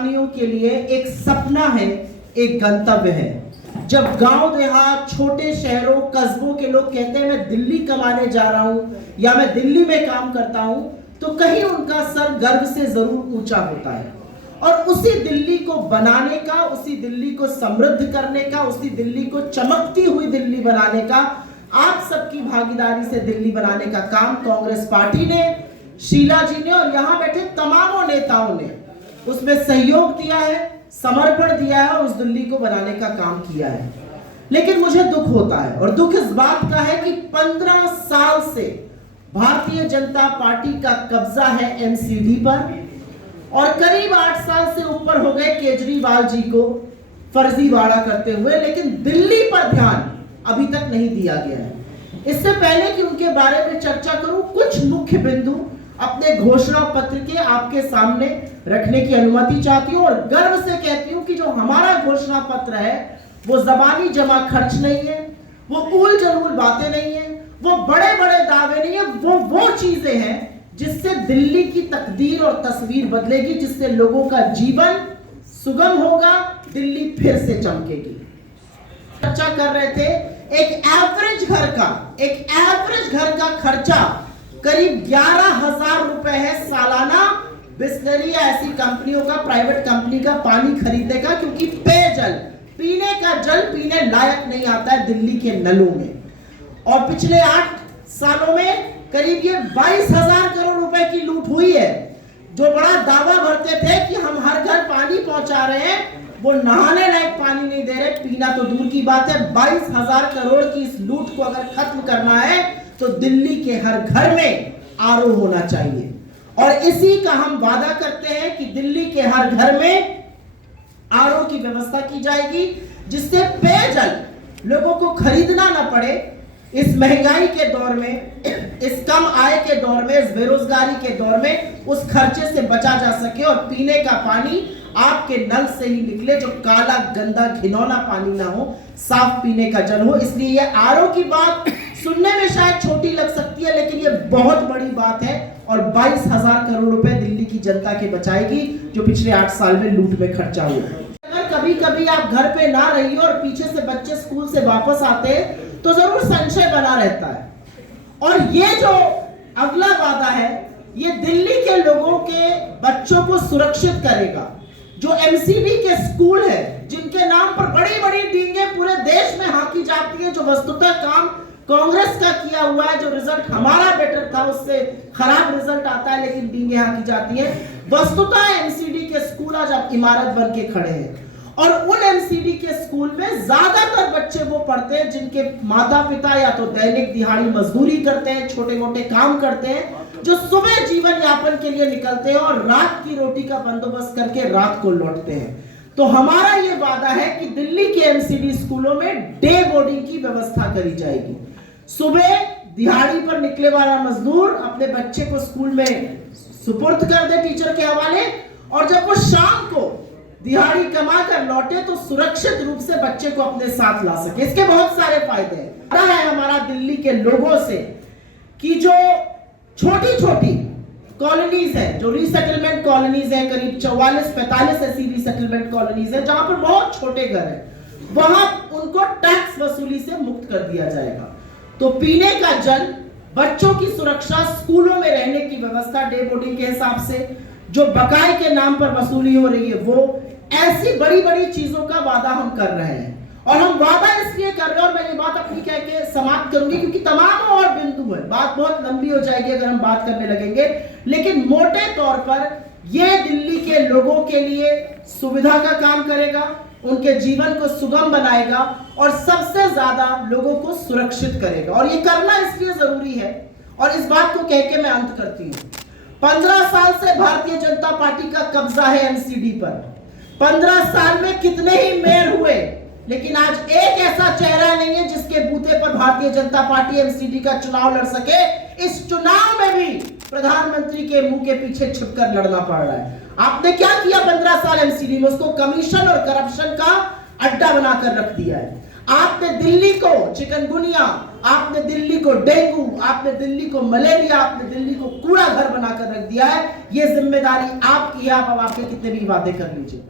हिंदुस्तानियों के लिए एक सपना है, एक गंतव्य है। जब गांव देहात, छोटे शहरों, कस्बों के लोग कहते हैं मैं दिल्ली कमाने जा रहा हूं या मैं दिल्ली में काम करता हूं, तो कहीं उनका सर गर्व से जरूर ऊंचा होता है। और उसी दिल्ली को बनाने का, उसी दिल्ली को समृद्ध करने का, उसी दिल्ली को चमकती हुई दिल्ली बनाने का, आप सबकी भागीदारी से दिल्ली बनाने का काम कांग्रेस पार्टी ने, शीला जी ने और यहां बैठे तमाम नेताओं ने उसमें सहयोग दिया है, समर्पण दिया है और उस दिल्ली को बनाने का काम किया है। लेकिन मुझे दुख होता है, और दुख इस बात का है कि 15 साल से भारतीय जनता पार्टी का कब्जा है एमसीडी पर, और करीब 8 साल से ऊपर हो गए केजरीवाल जी को फर्जीवाड़ा करते हुए, लेकिन दिल्ली पर ध्यान अभी तक नहीं दिया गया है। इससे पहले कि उनके बारे में चर्चा करूं, कुछ मुख्य बिंदु अपने घोषणा पत्र के आपके सामने रखने की अनुमति चाहती हूं, और गर्व से कहती हूं कि जो हमारा घोषणा पत्र है वो जबानी जमा खर्च नहीं है, वो उल जलूल बातें नहीं है, वो बड़े बड़े दावे नहीं है, वो चीजें हैं जिससे दिल्ली की तकदीर और तस्वीर बदलेगी, जिससे लोगों का जीवन सुगम होगा, दिल्ली फिर से चमकेगी। चर्चा कर रहे थे एक एवरेज घर का खर्चा करीब 11,000 रुपए है सालाना बिस्लरी या ऐसी कंपनियों का, प्राइवेट कंपनी का पानी खरीदने का, क्योंकि पेयजल, पीने का जल पीने लायक नहीं आता है दिल्ली के नलों में। और पिछले 8 सालों में करीब ये 22,000 करोड़ रुपए की लूट हुई है। जो बड़ा दावा भरते थे कि हम हर घर पानी पहुंचा रहे हैं, वो नहाने लायक पानी नहीं दे रहे, पीना तो दूर की बात है। 22,000 करोड़ की इस लूट को अगर खत्म करना है तो दिल्ली के हर घर में आरओ होना चाहिए, और इसी का हम वादा करते हैं कि दिल्ली के हर घर में आरओ की व्यवस्था की जाएगी, जिससे पेयजल लोगों को खरीदना ना पड़े। इस महंगाई के दौर में, इस कम आय के दौर में, इस बेरोजगारी के दौर में उस खर्चे से बचा जा सके और पीने का पानी आपके नल से ही निकले, जो काला गंदा घिनौना पानी ना हो, साफ पीने का जल हो। इसलिए ये आरओ की बात सुनने में शायद छोटी लग सकती है, लेकिन ये बहुत बड़ी बात है, और 22,000 करोड़ रुपए दिल्ली की जनता के बचाएगी, जो पिछले 8 साल में लूट में खर्चा हुआ। अगर कभी कभी आप घर पे ना रहिए और पीछे से बच्चे स्कूल से वापस आते हैं, तो जरूर संशय बना रहता है। और ये जो अगला वादा है, ये दिल्ली के लोगों के बच्चों को सुरक्षित करेगा। जो एमसीडी के स्कूल है, जिनके नाम पर बड़ी बड़ी डींगे पूरे देश में हाकी जाती है, जो वस्तुतः काम कांग्रेस का किया हुआ है, जो रिजल्ट हमारा बेटर था उससे खराब रिजल्ट आता है, लेकिन डींगे हाकी जाती है। वस्तुतः एमसीडी के स्कूल आज अब इमारत बन के खड़े हैं, और उन एमसीडी के स्कूल में ज्यादातर बच्चे वो पढ़ते हैं जिनके माता पिता या तो दैनिक दिहाड़ी मजदूरी करते हैं, छोटे मोटे काम करते हैं, जो सुबह जीवन यापन के लिए निकलते हैं और रात की रोटी का बंदोबस्त करके रात को लौटते हैं। तो हमारा ये वादा है कि दिल्ली के एमसीडी स्कूलों में डे बोर्डिंग की व्यवस्था करी जाएगी। सुबह दिहाड़ी पर निकले वाला मजदूर अपने बच्चे को स्कूल में सुपुर्द कर दे टीचर के हवाले, और जब वो शाम को दिहाड़ी कमा कर लौटे तो सुरक्षित रूप से बच्चे को अपने साथ ला सके। इसके बहुत सारे फायदे हैं। हमारा दिल्ली के लोगों से कि जो छोटी छोटी कॉलोनीज है, जो रीसेटलमेंट कॉलोनीज है, करीब 44-45 ऐसी रीसेटलमेंट कॉलोनीज है जहां पर बहुत छोटे घर है, वहां उनको टैक्स वसूली से मुक्त कर दिया जाएगा। तो पीने का जल, बच्चों की सुरक्षा, स्कूलों में रहने की व्यवस्था डे बोर्डिंग के हिसाब से, जो बकाये के नाम पर वसूली हो रही है, वो ऐसी बड़ी बड़ी चीजों का वादा हम कर रहे हैं। और हम वादा इसलिए कर रहे हैं, और मैं ये बात अपनी कह के समाप्त करूंगी क्योंकि तमाम और बिंदु है, बात बहुत लंबी हो जाएगी अगर हम बात करने लगेंगे, लेकिन मोटे तौर पर यह दिल्ली के लोगों के लिए सुविधा का काम करेगा, उनके जीवन को सुगम बनाएगा और सबसे ज्यादा लोगों को सुरक्षित करेगा। और ये करना इसलिए जरूरी है, और इस बात को कह के मैं अंत करती हूं। 15 साल से भारतीय जनता पार्टी का कब्जा है एमसीडी पर। 15 साल में कितने ही मेयर हुए, लेकिन आज एक ऐसा चेहरा नहीं है जिसके बूते पर भारतीय जनता पार्टी एमसीडी का चुनाव लड़ सके। इस चुनाव में भी प्रधानमंत्री के मुंह के पीछे छिपकर लड़ना पड़ रहा है। आपने क्या किया 15 साल एमसीडी में? उसको कमीशन और करप्शन का अड्डा बनाकर रख दिया है। आपने दिल्ली को चिकनगुनिया, आपने दिल्ली को डेंगू, आपने दिल्ली को मलेरिया, आपने दिल्ली को कूड़ा घर बनाकर रख दिया है। ये जिम्मेदारी आपकी है, आप अब आपके कितने भी वादे कर लीजिए।